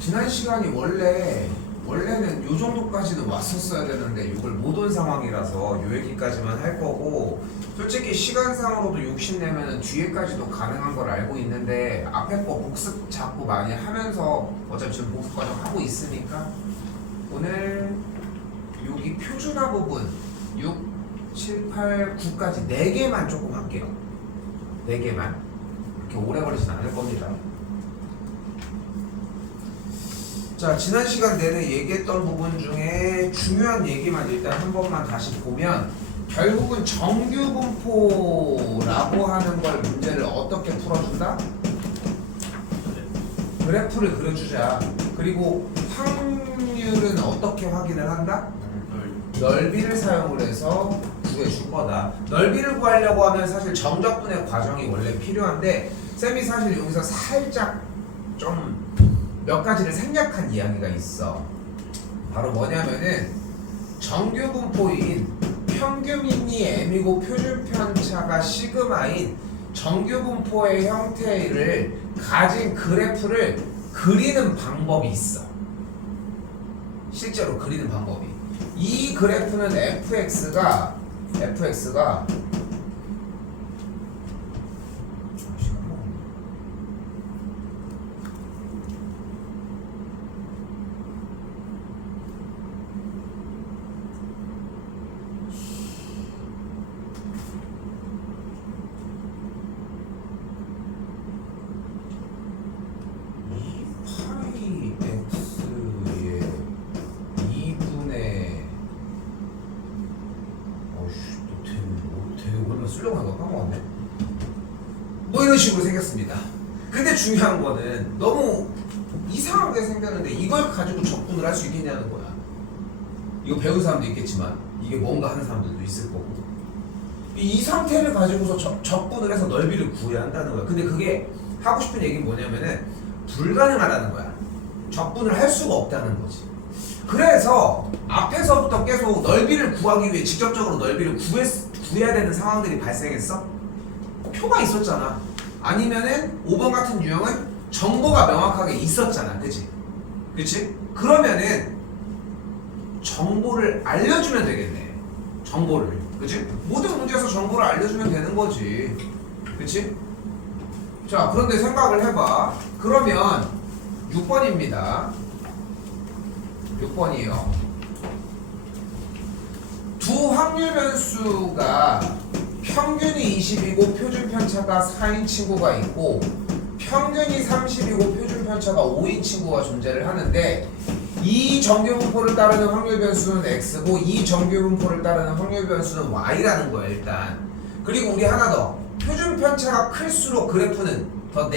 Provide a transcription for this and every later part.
지난 시간이 원래는 요 정도까지는 왔었어야 되는데 이걸 못 온 상황이라서 요 얘기까지만 할 거고, 솔직히 시간상으로도 욕심내면은 뒤에까지도 가능한 걸 알고 있는데 앞에 거 복습 자꾸 많이 하면서 어차피 지금 복습 과정 하고 있으니까 오늘 여기 표준화 부분 6, 7, 8, 9까지 4개만 조금 할게요. 4개만. 그렇게 오래 걸리진 않을 겁니다. 자, 지난 시간 내내 얘기했던 부분 중에 중요한 얘기만 일단 한 번만 다시 보면, 결국은 정규분포라고 하는 걸 문제를 어떻게 풀어준다? 그래프를 그려주자. 그리고 확률은 어떻게 확인을 한다? 넓이를 사용을 해서 구해줄 거다. 넓이를 구하려고 하면 사실 정적분의 과정이 원래 필요한데, 쌤이 사실 여기서 살짝 좀 몇 가지를 생략한 이야기가 있어. 바로 뭐냐면은 정규분포인 평균인이 m이고 표준편차가 시그마인 정규분포의 형태를 가진 그래프를 그리는 방법이 있어. 실제로 그리는 방법이. 이 그래프는 fx가 이런 식으로 생겼습니다. 근데 중요한 거는 너무 이상하게 생겼는데 이걸 가지고 적분을 할 수 있겠냐는 거야. 이거 배운 사람도 있겠지만 이게 뭔가 하는 사람들도 있을 거고, 이 상태를 가지고서 적분을 해서 넓이를 구해야 한다는 거야. 근데 그게 하고 싶은 얘기는 뭐냐면은 불가능하다는 거야. 적분을 할 수가 없다는 거지. 그래서 앞에서부터 계속 넓이를 구하기 위해 직접적으로 넓이를 구해야 되는 상황들이 발생했어? 표가 있었잖아. 아니면은 5번 같은 유형은 정보가 명확하게 있었잖아. 그치? 그러면은 정보를 알려주면 되겠네. 정보를. 그치? 모든 문제에서 정보를 알려주면 되는 거지. 그치? 자, 그런데 생각을 해봐. 그러면 6번입니다. 6번이에요. 두 확률 변수가 평균이 20이고 표준편차가 4인 친구가 있고, 평균이 30이고 표준편차가 5인 친구가 존재를 하는데, 이 정규분포를 따르는 확률 변수는 x고 이 정규분포를 따르는 확률 변수는 y라는 거야 일단. 그리고 우리 하나 더, 표준편차가 클수록 그래프는 더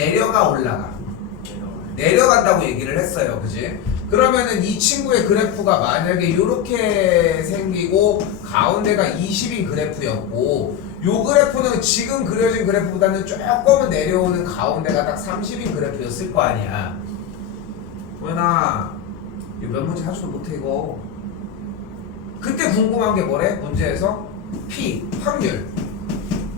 내려간다고 얘기를 했어요. 그지? 그러면은 이 친구의 그래프가 만약에 이렇게 생기고 가운데가 20인 그래프였고, 요 그래프는 지금 그려진 그래프보다는 조금은 내려오는 가운데가 딱 30인 그래프였을 거 아니야. 뭐나 이거 몇 문제 하지도 못해 이거. 그때 궁금한 게 뭐래? 문제에서 P 확률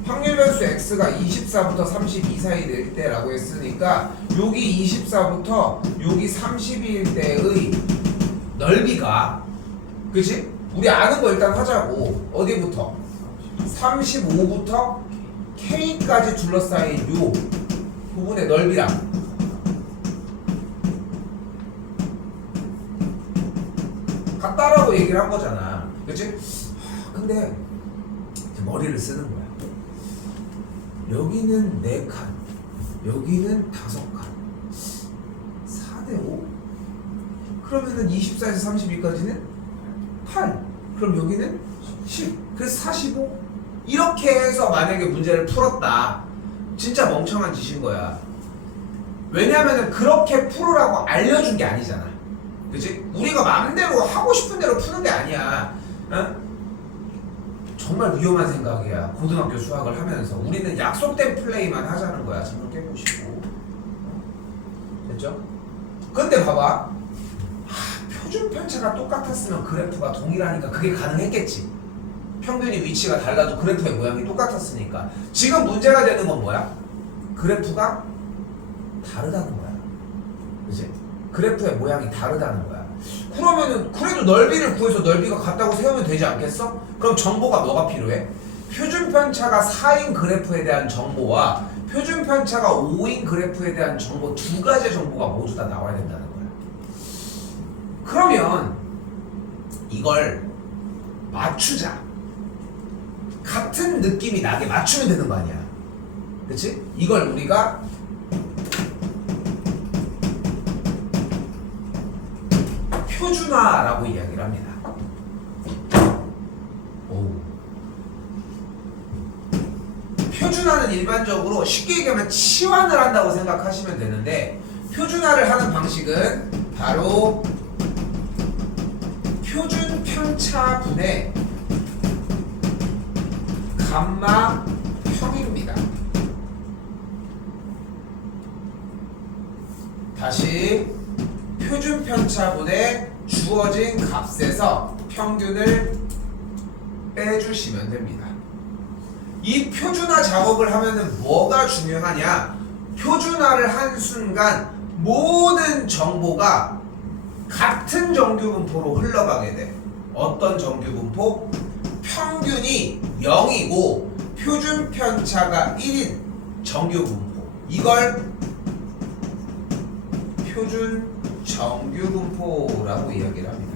변수 x가 24부터 32 사이 될 때라고 했으니까 여기 24부터 여기 32일 때의 넓이가, 그치? 우리 아는 거 일단 하자고. 어디부터? 35부터 K까지 둘러싸인 요 부분의 넓이랑 같다라고 얘기를 한 거잖아. 그치? 근데 머리를 쓰는 거야. 여기는 4칸, 여기는 5칸, 4대5? 그러면은 24에서 32까지는 8. 그럼 여기는 10. 그래서 45? 이렇게 해서 만약에 문제를 풀었다. 진짜 멍청한 짓인 거야. 왜냐면은 그렇게 풀으라고 알려준 게 아니잖아. 그치? 우리가 마음대로 하고 싶은 대로 푸는 게 아니야. 어? 정말 위험한 생각이야. 고등학교 수학을 하면서 우리는 약속된 플레이만 하자는 거야. 잠깐 깨보시고. 됐죠? 근데 봐봐. 표준 편차가 똑같았으면 그래프가 동일하니까 그게 가능했겠지. 평균이 위치가 달라도 그래프의 모양이 똑같았으니까. 지금 문제가 되는 건 뭐야? 그래프가 다르다는 거야. 그치? 그래프의 모양이 다르다는 거야. 그러면은 그래도 넓이를 구해서 넓이가 같다고 세우면 되지 않겠어? 그럼 정보가 뭐가 필요해? 표준편차가 4인 그래프에 대한 정보와 표준편차가 5인 그래프에 대한 정보 두 가지 정보가 모두 다 나와야 된다는 거야. 그러면 이걸 맞추자. 같은 느낌이 나게 맞추면 되는 거 아니야. 그치? 이걸 우리가 표준화라고 이야기를 합니다. 오. 표준화는 일반적으로 쉽게 얘기하면 치환을 한다고 생각하시면 되는데 표준화를 하는 방식은 바로 표준 편차분의 감마 평입니다. 다시 표준 편차분의 주어진 값에서 평균을 빼주시면 됩니다. 이 표준화 작업을 하면은 뭐가 중요하냐? 표준화를 한 순간 모든 정보가 같은 정규분포로 흘러가게 돼. 어떤 정규분포? 평균이 0이고 표준 편차가 1인 정규분포. 이걸 표준 정규분포라고 이야기를 합니다.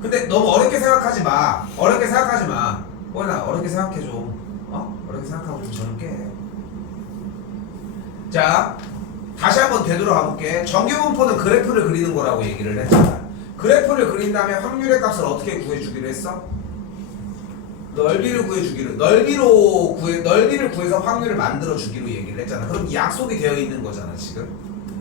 근데 너무 어렵게 생각하지 마. 어렵게 생각하지 마. 나 어렵게 생각해 줘. 어렵게 생각하고 좀 젊게 해. 자, 다시 한번 되돌아가 볼게. 정규분포는 그래프를 그리는 거라고 얘기를 했잖아. 그래프를 그린 다음에 확률의 값을 어떻게 구해주기로 했어? 넓이를 구해주기로, 넓이를 구해서 확률을 만들어주기로 얘기를 했잖아. 그럼 약속이 되어 있는 거잖아, 지금.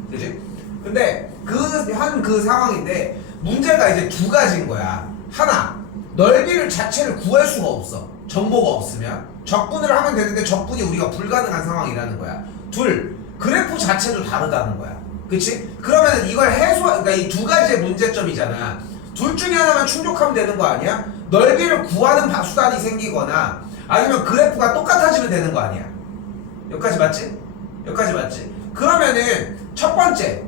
그지? 근데 그 상황인데 문제가 이제 두 가지인 거야. 하나, 넓이를 자체를 구할 수가 없어. 정보가 없으면. 적분을 하면 되는데 적분이 우리가 불가능한 상황이라는 거야. 둘, 그래프 자체도 다르다는 거야. 그치? 그러면 이걸 그러니까 이 두 가지의 문제점이잖아. 둘 중에 하나만 충족하면 되는 거 아니야? 넓이를 구하는 수단이 생기거나 아니면 그래프가 똑같아지면 되는 거 아니야? 여기까지 맞지? 여기까지 맞지? 그러면은 첫 번째,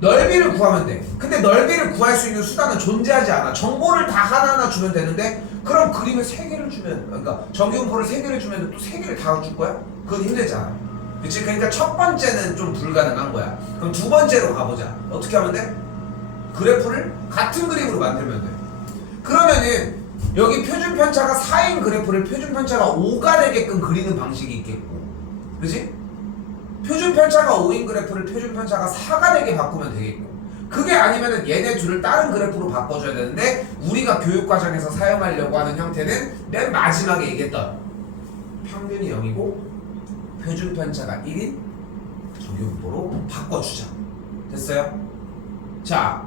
넓이를 구하면 돼. 근데 넓이를 구할 수 있는 수단은 존재하지 않아. 정보를 다 하나하나 주면 되는데 그럼 그림을 3개를 주면, 그러니까 정규분포를 3개를 주면 또 3개를 다 줄 거야? 그건 힘들잖아. 그치? 그러니까 첫 번째는 좀 불가능한 거야. 그럼 두 번째로 가보자. 어떻게 하면 돼? 그래프를 같은 그림으로 만들면 돼. 그러면은 여기 표준 편차가 4인 그래프를 표준 편차가 5가 되게끔 그리는 방식이 있겠고, 그치? 표준 편차가 5인 그래프를 표준 편차가 4가 되게 바꾸면 되겠고, 그게 아니면은 얘네 둘을 다른 그래프로 바꿔줘야 되는데 우리가 교육과정에서 사용하려고 하는 형태는 맨 마지막에 얘기했던 평균이 0이고 표준 편차가 1인 정규분포로 바꿔주자. 됐어요? 자,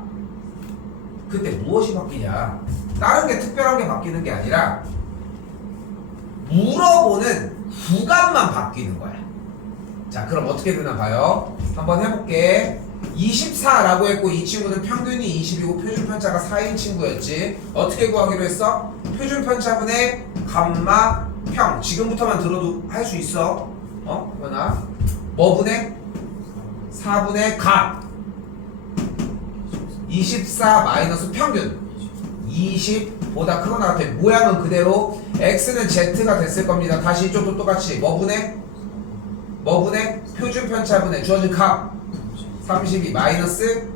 그때 무엇이 바뀌냐? 다른 게 특별한 게 바뀌는 게 아니라 물어보는 구간만 바뀌는 거야. 자, 그럼 어떻게 되나 봐요. 한번 해볼게. 24라고 했고 이 친구는 평균이 20이고 표준 편차가 4인 친구였지. 어떻게 구하기로 했어? 표준 편차분의 감마 평. 지금부터만 들어도 할 수 있어. 현아. 뭐 분의? 4분의 각. 24 마이너스 평균. 20보다 크거나 같아. 모양은 그대로. x는 z가 됐을 겁니다. 다시 이쪽도 똑같이. 뭐 분의? 표준 편차분의 주어진 값 32 마이너스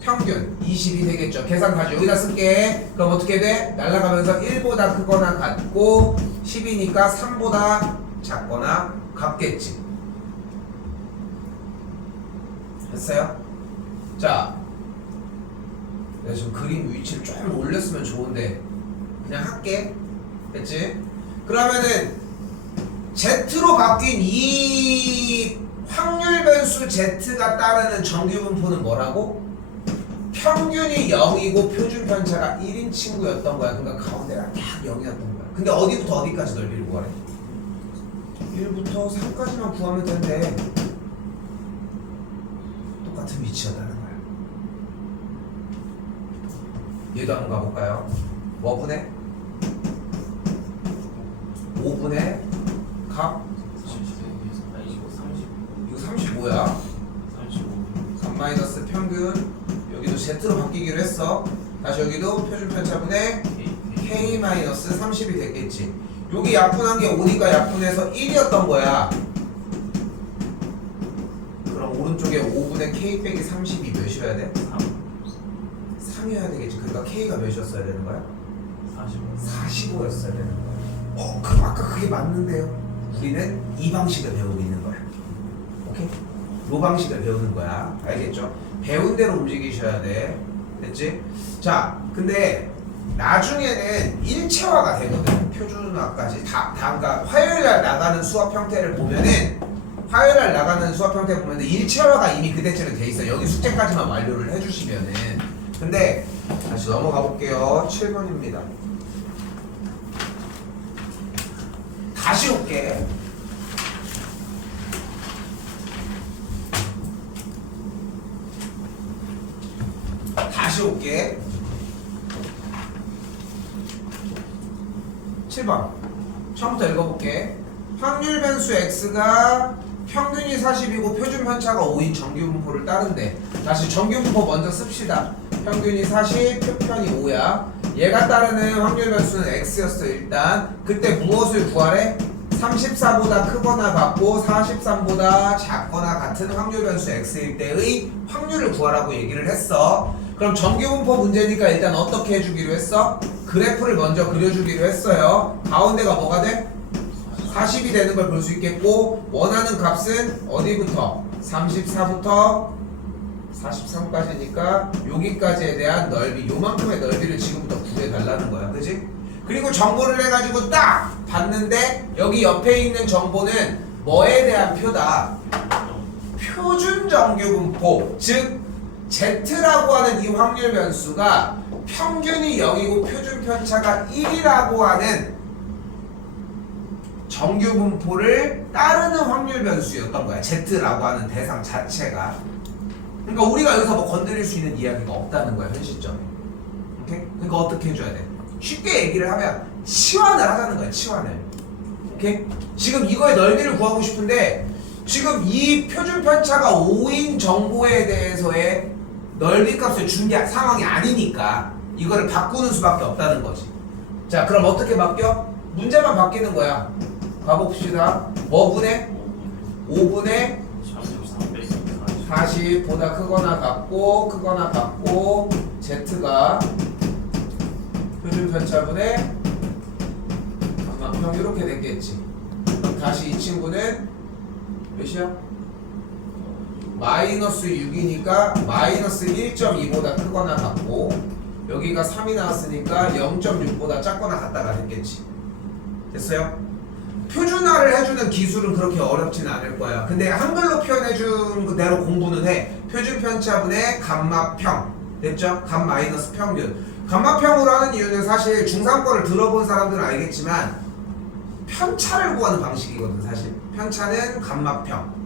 평균 20이 되겠죠. 계산 다시 여기다 쓸게. 그럼 어떻게 돼? 날아가면서 1보다 크거나 같고 10이니까 3보다 작거나 같겠지. 됐어요? 자, 내가 지금 그림 위치를 좀 올렸으면 좋은데 그냥 할게. 됐지? 그러면은 Z로 바뀐 이 확률 변수 Z가 따르는 정규분포는 뭐라고? 평균이 0이고 표준 편차가 1인 친구였던 거야. 그러니까 가운데가 딱 0이었던 거야. 근데 어디부터 어디까지 넓이를 구하래? 1부터 3까지만 구하면 된대. 똑같은 위치였다는 거야. 얘도 한번 가볼까요? 뭐 분의? 5분의 값? 이거 30 뭐야? 마이너스 평균 여기도 Z로 바뀌기로 했어. 다시 여기도 표준 편차분의 K 마이너스 30이 됐겠지. 여기 약분한 게 5니까 약분해서 1이었던 거야. 그럼 오른쪽에 5분의 K 빼기 30이 몇이어야 돼? 3이어야 되겠지. 그러니까 K가 몇이었어야 되는 거야? 45였어야 되는 거야. 그럼 아까 그게 맞는데요. 우리는 이 방식을 배우고 있는 거야. 오케이? 요 방식을 배우는 거야. 알겠죠? 배운 대로 움직이셔야 돼. 됐지? 자, 근데 나중에는 일체화가 되거든. 표준화까지 그러니까 화요일날 나가는 수업 형태를 보면은 화요일날 나가는 수업 형태 보면은 일체화가 이미 그대체로 돼 있어. 여기 숙제까지만 완료를 해주시면은. 근데 다시 넘어가 볼게요. 7번입니다. 다시 올게. 다시 올게. 7번 처음부터 읽어볼게. 확률 변수 x가 평균이 40이고 표준 편차가 5인 정규분포를 따른대. 다시 정규분포 먼저 씁시다. 평균이 40, 표편이 5야. 얘가 따르는 확률 변수는 x였어. 일단 그때 무엇을 구하래? 34보다 크거나 같고 43보다 작거나 같은 확률 변수 x일 때의 확률을 구하라고 얘기를 했어. 그럼 정규분포 문제니까 일단 어떻게 해주기로 했어? 그래프를 먼저 그려주기로 했어요. 가운데가 뭐가 돼? 40이 되는 걸 볼 수 있겠고 원하는 값은 어디부터? 34부터 43까지니까 여기까지에 대한 넓이, 요만큼의 넓이를 지금부터 구해달라는 거야. 그지? 그리고 정보를 해가지고 딱 봤는데 여기 옆에 있는 정보는 뭐에 대한 표다? 표준 정규분포, 즉 Z라고 하는 이 확률 변수가 평균이 0이고 표준 편차가 1이라고 하는 정규분포를 따르는 확률 변수였던 거야. Z라고 하는 대상 자체가. 그러니까 우리가 여기서 뭐 건드릴 수 있는 이야기가 없다는 거야, 현실점에. 오케이? 그러니까 어떻게 해줘야 돼? 쉽게 얘기를 하면 치환을 하자는 거야, 치환을. 오케이? 지금 이거의 넓이를 구하고 싶은데 지금 이 표준 편차가 5인 정보에 대해서의 넓이 값을 준 게 상황이 아니니까 이거를 바꾸는 수밖에 없다는 거지. 자, 그럼 어떻게 바뀌어? 문제만 바뀌는 거야. 가봅시다. 뭐분의? 5분의 40보다 크거나 같고 Z가 표준 편차분의 그만큼 이렇게 됐겠지. 그럼 다시 이 친구는 몇이야? 마이너스 6이니까 마이너스 1.2보다 크거나 같고 여기가 3이 나왔으니까 0.6보다 작거나 같다가 됐겠지. 됐어요? 표준화를 해주는 기술은 그렇게 어렵진 않을 거야. 근데 한글로 표현해준 그대로 공부는 해. 표준 편차분의 감마평. 됐죠? 감 마이너스 평균. 감마평으로 하는 이유는 사실 중3 거를 들어본 사람들은 알겠지만 편차를 구하는 방식이거든. 사실 편차는 감마평.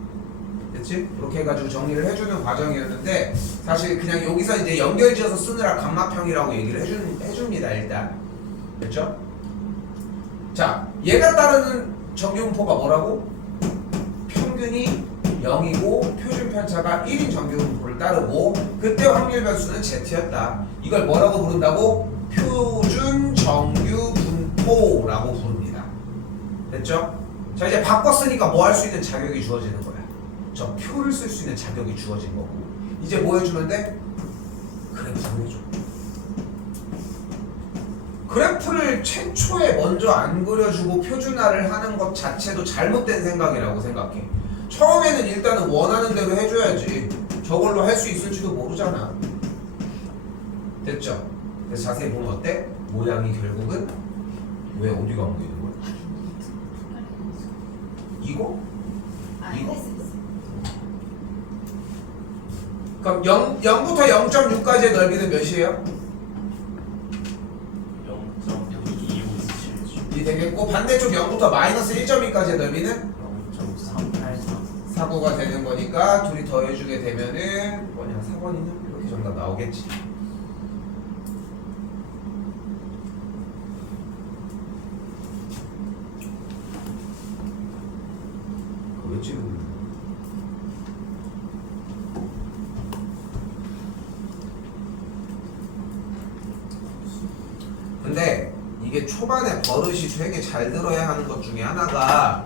됐지? 이렇게 해가지고 정리를 해주는 과정이었는데 사실 그냥 여기서 이제 연결지어서 쓰느라 감마평이라고 얘기를 해줍니다. 일단. 됐죠? 자, 얘가 따르는 정규분포가 뭐라고? 평균이 0이고 표준 편차가 1인 정규분포를 따르고 그때 확률 변수는 Z였다. 이걸 뭐라고 부른다고? 표준 정규분포라고 부릅니다. 됐죠? 자, 이제 바꿨으니까 뭐 할 수 있는 자격이 주어지는 거야. 저 표를 쓸 수 있는 자격이 주어진 거고 이제 뭐 해주면 돼? 그래프 해줘. 그래프를 최초에 먼저 안 그려주고 표준화를 하는 것 자체도 잘못된 생각이라고 생각해. 처음에는 일단은 원하는 대로 해줘야지. 저걸로 할 수 있을지도 모르잖아. 됐죠? 그래서 자세히 보면 어때? 모양이 결국은 왜 어디가 안 보이는 거야? 이거? 이거? 그럼 0부터 0.6까지의 넓이는 몇이에요? 이 되겠고 반대쪽 0부터 마이너스 1.2까지의 넓이는 4구가 되는 거니까 둘이 더해주게 되면은 뭐냐 4번이냐? 이렇게 정답 나오겠지. 왜 찍은 이게 초반에 버릇이 되게 잘 들어야 하는 것 중에 하나가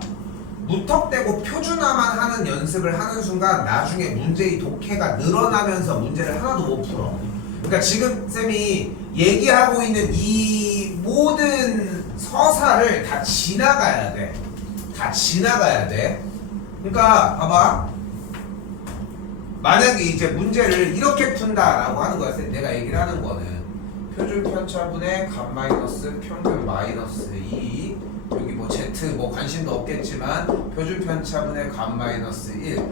무턱대고 표준화만 하는 연습을 하는 순간 나중에 문제의 독해가 늘어나면서 문제를 하나도 못 풀어. 그러니까 지금 쌤이 얘기하고 있는 이 모든 서사를 다 지나가야 돼. 다 지나가야 돼. 그러니까 봐봐. 만약에 이제 문제를 이렇게 푼다라고 하는 거야. 내가 얘기를 하는 거는 표준 편차분의 값 마이너스 평균 마이너스 2 여기 뭐 Z 뭐 관심도 없겠지만 표준 편차분의 값 마이너스 1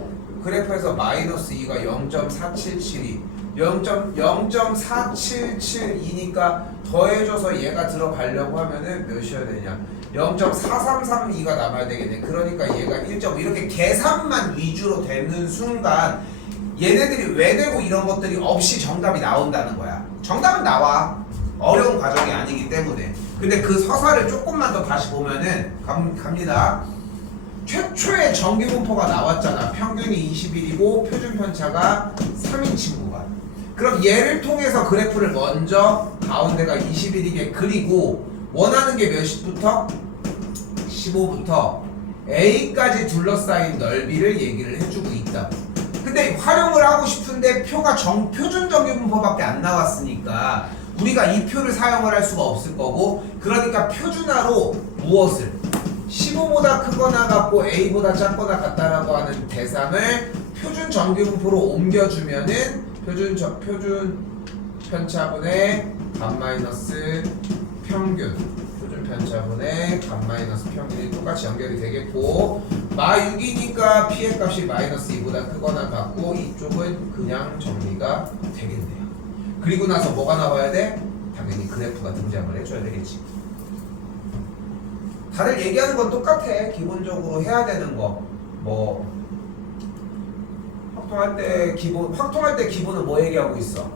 그래프에서 마이너스 2가 0.477이 0.4772니까 더해줘서 얘가 들어가려고 하면은 몇이어야 되냐 0.4332가 남아야 되겠네. 그러니까 얘가 1.5 이렇게 계산만 위주로 되는 순간 얘네들이 왜 되고 이런 것들이 없이 정답이 나온다는 거야. 정답은 나와. 어려운 과정이 아니기 때문에. 근데 그 서사를 조금만 더 다시 보면은 갑니다. 최초의 정규분포가 나왔잖아. 평균이 21이고 표준 편차가 3인 친구가. 그럼 얘를 통해서 그래프를 먼저 가운데가 21이게 그리고 원하는 게 몇부터? 15부터 A까지 둘러싸인 넓이를 얘기를 해주고 있다. 근데 활용을 하고 싶은데 표가 표준 정규분포밖에 안 나왔으니까 우리가 이 표를 사용을 할 수가 없을 거고 그러니까 표준화로 무엇을 15보다 크거나 같고 A보다 작거나 같다라고 하는 대상을 표준 정규분포로 옮겨주면은 표준 편차분의 값 마이너스 평균 표준 편차분의 값 마이너스 평균이 똑같이 연결이 되겠고 마6이니까 P의 값이 마이너스 2보다 크거나 같고 이쪽은 그냥 정리가 되겠네요. 그리고 나서 뭐가 나와야 돼? 당연히 그래프가 등장을 해줘야 되겠지. 다들 얘기하는 건 똑같아. 기본적으로 해야 되는 거. 뭐 확통할 때 기본은 뭐 얘기하고 있어?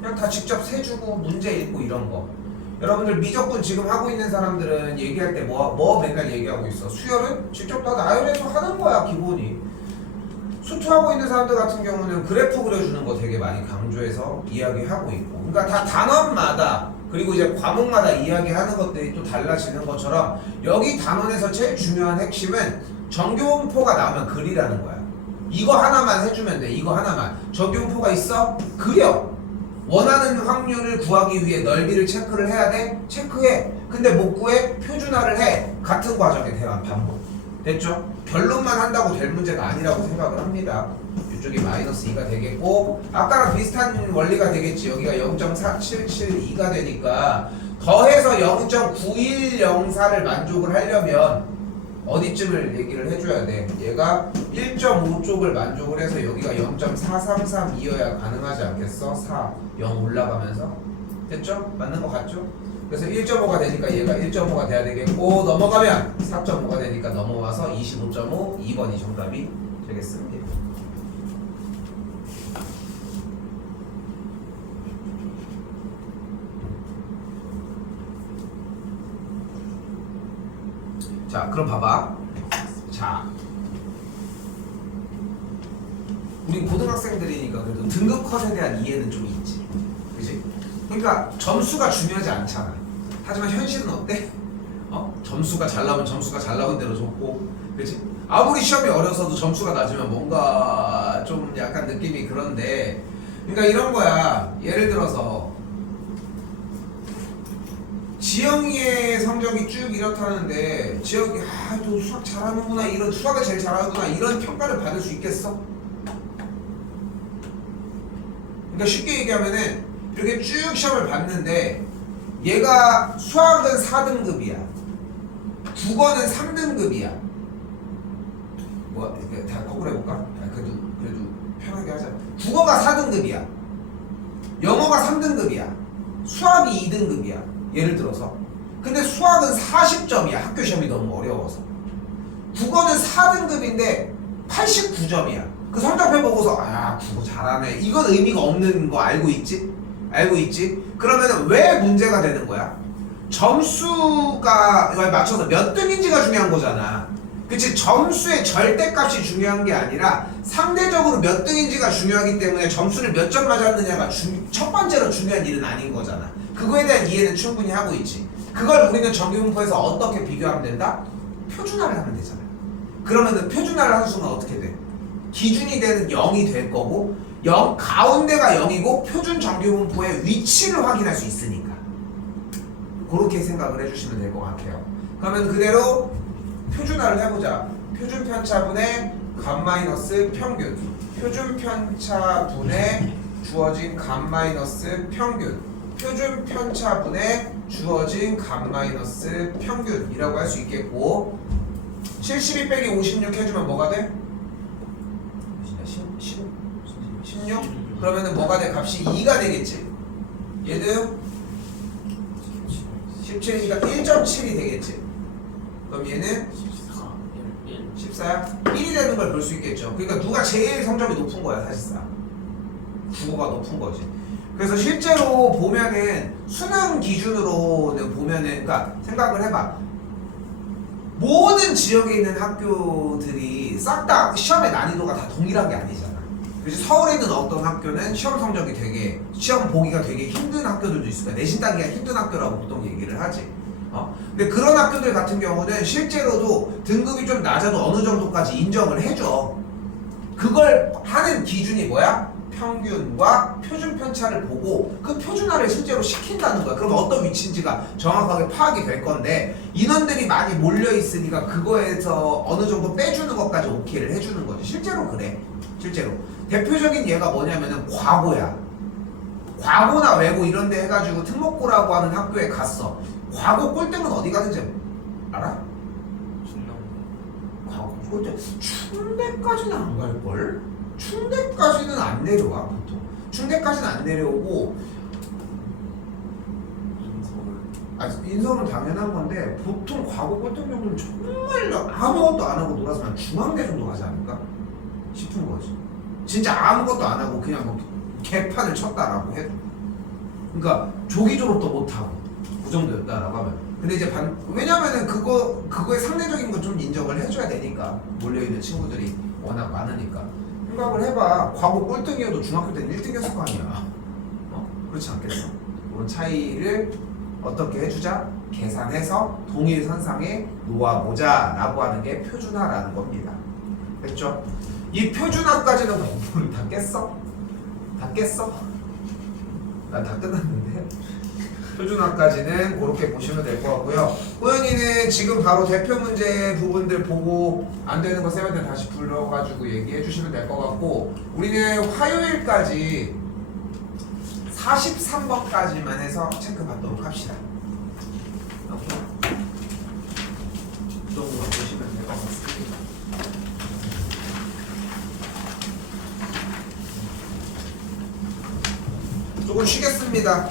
그냥 다 직접 세주고 문제 읽고 이런 거. 여러분들 미적분 지금 하고 있는 사람들은 얘기할 때 뭐 맨날 얘기하고 있어? 수열은 직접 다 나열해서 하는 거야 기본이. 수투하고 있는 사람들 같은 경우는 그래프 그려주는 거 되게 많이 강조해서 이야기하고 있고 그러니까 다 단원마다 그리고 이제 과목마다 이야기하는 것들이 또 달라지는 것처럼 여기 단원에서 제일 중요한 핵심은 정규분포가 나오면 그리라는 거야. 이거 하나만 해주면 돼. 이거 하나만. 정규분포가 있어? 그려. 원하는 확률을 구하기 위해 넓이를 체크를 해야 돼? 체크해. 근데 못 구해? 표준화를 해. 같은 과정의 대화 반복. 됐죠? 결론만 한다고 될 문제가 아니라고 생각을 합니다. 이쪽이 마이너스 2가 되겠고 아까랑 비슷한 원리가 되겠지. 여기가 0.4772가 되니까 더해서 0.9104를 만족을 하려면 어디쯤을 얘기를 해줘야 돼? 얘가 1.5쪽을 만족을 해서 여기가 0.4332여야 가능하지 않겠어? 4, 0 올라가면서 됐죠? 맞는 거 같죠? 그래서 1.5가 되니까 얘가 1.5가 돼야 되겠고 넘어가면 4.5가 되니까 넘어와서 25.5 2번이 정답이 되겠습니다. 자 그럼 봐봐. 자 우리 고등학생들이니까 그래도 등급 컷에 대한 이해는 좀 있지. 그치? 그러니까 점수가 중요하지 않잖아. 하지만 현실은 어때? 점수가 잘 나오면 점수가 잘 나온 대로 좋고 그치? 아무리 시험이 어려서도 점수가 낮으면 뭔가 좀 약간 느낌이 그런데 그러니까 이런 거야. 예를 들어서 지영이의 성적이 쭉 이렇다는데 지영이 또 수학 잘하는구나 이런 수학을 제일 잘하는구나 이런 평가를 받을 수 있겠어? 그러니까 쉽게 얘기하면은 이렇게 쭉 시험을 봤는데 얘가 수학은 4등급이야 국어는 3등급이야 뭐 이렇게 다 거꾸로 해볼까? 그래도 편하게 하자. 국어가 4등급이야 영어가 3등급이야 수학이 2등급이야 예를 들어서. 근데 수학은 40점이야 학교 시험이 너무 어려워서. 국어는 4등급인데 89점이야 그 성적표 보고서 국어 잘하네 이건 의미가 없는 거 알고 있지? 알고 있지? 그러면 왜 문제가 되는 거야? 점수가 맞춰서 몇 등인지가 중요한 거잖아. 그치? 점수의 절대값이 중요한 게 아니라 상대적으로 몇 등인지가 중요하기 때문에 점수를 몇 점 맞았느냐가 첫 번째로 중요한 일은 아닌 거잖아. 그거에 대한 이해는 충분히 하고 있지. 그걸 우리는 정규분포에서 어떻게 비교하면 된다? 표준화를 하면 되잖아요. 그러면은 표준화를 하는 순간 어떻게 돼? 기준이 되는 0이 될 거고 0 가운데가 0이고 표준 정규분포의 위치를 확인할 수 있으니까 그렇게 생각을 해주시면 될 것 같아요. 그러면 그대로 표준화를 해보자. 표준 편차분의 값 마이너스 평균, 표준 편차분의 주어진 값 마이너스 평균, 표준 편차분의 주어진 값 마이너스 평균이라고 할 수 있겠고 72 빼기 56 해주면 뭐가 돼? 16? 그러면은 뭐가 돼? 값이 2가 되겠지? 얘도 17이니까 1.7이 되겠지? 그럼 얘는 14야? 1이 되는 걸 볼 수 있겠죠. 그러니까 누가 제일 성적이 높은 거야 사실상. 국어가 높은 거지. 그래서 실제로 보면은 수능 기준으로는 보면은 그러니까 생각을 해봐. 모든 지역에 있는 학교들이 싹 다 시험의 난이도가 다 동일한 게 아니잖아. 그래서 서울에 있는 어떤 학교는 시험 성적이 되게 시험 보기가 되게 힘든 학교들도 있으니까 내신 따기가 힘든 학교라고 보통 얘기를 하지. 근데 그런 학교들 같은 경우는 실제로도 등급이 좀 낮아도 어느 정도까지 인정을 해줘. 그걸 하는 기준이 뭐야? 평균과 표준 편차를 보고 그 표준화를 실제로 시킨다는 거야. 그럼 어떤 위치인지가 정확하게 파악이 될 건데 인원들이 많이 몰려 있으니까 그거에서 어느 정도 빼주는 것까지 오케이를 해주는 거지. 실제로 그래. 실제로 대표적인 예가 뭐냐면은 과고야. 과고나 외고 이런 데 해가지고 특목고라고 하는 학교에 갔어. 과고 꼴등은 어디 가는지 알아? 과거 꼴등 충대까지는 안 갈걸? 충대까지는 안 내려와 보통. 충대까지는 안 내려오고 인서울은 당연한 건데 보통 과거 꼴등 정도는 정말 아무것도 안 하고 놀아서 한 중앙대 정도 가지 않을까 싶은 거지. 진짜 아무것도 안 하고 그냥 뭐 개판을 쳤다라고 해도 그러니까 조기 졸업도 못 하고 그 정도였다라고 하면. 근데 이제 왜냐면은 그거의 상대적인 건 좀 인정을 해줘야 되니까 몰려있는 친구들이 워낙 많으니까. 생각을 해봐. 과거 꼴등이어도 중학교 때는 1등이었을 거 아니야. 그렇지 않겠어? 그런 차이를 어떻게 해주자? 계산해서 동일선상에 놓아보자 라고 하는 게 표준화라는 겁니다. 됐죠? 이 표준화까지는 공부를 다 깼어? 다 깼어? 난 다 끝났는데. 표준화까지는 그렇게 보시면 될 것 같고요. 호연이는 지금 바로 대표 문제 부분들 보고 안 되는 거 쌤한테 다시 불러가지고 얘기해 주시면 될 것 같고 우리는 화요일까지 43번까지만 해서 체크 받도록 합시다. 오케이? 그 정도만 보시면 될 것 같습니다. 조금 쉬겠습니다.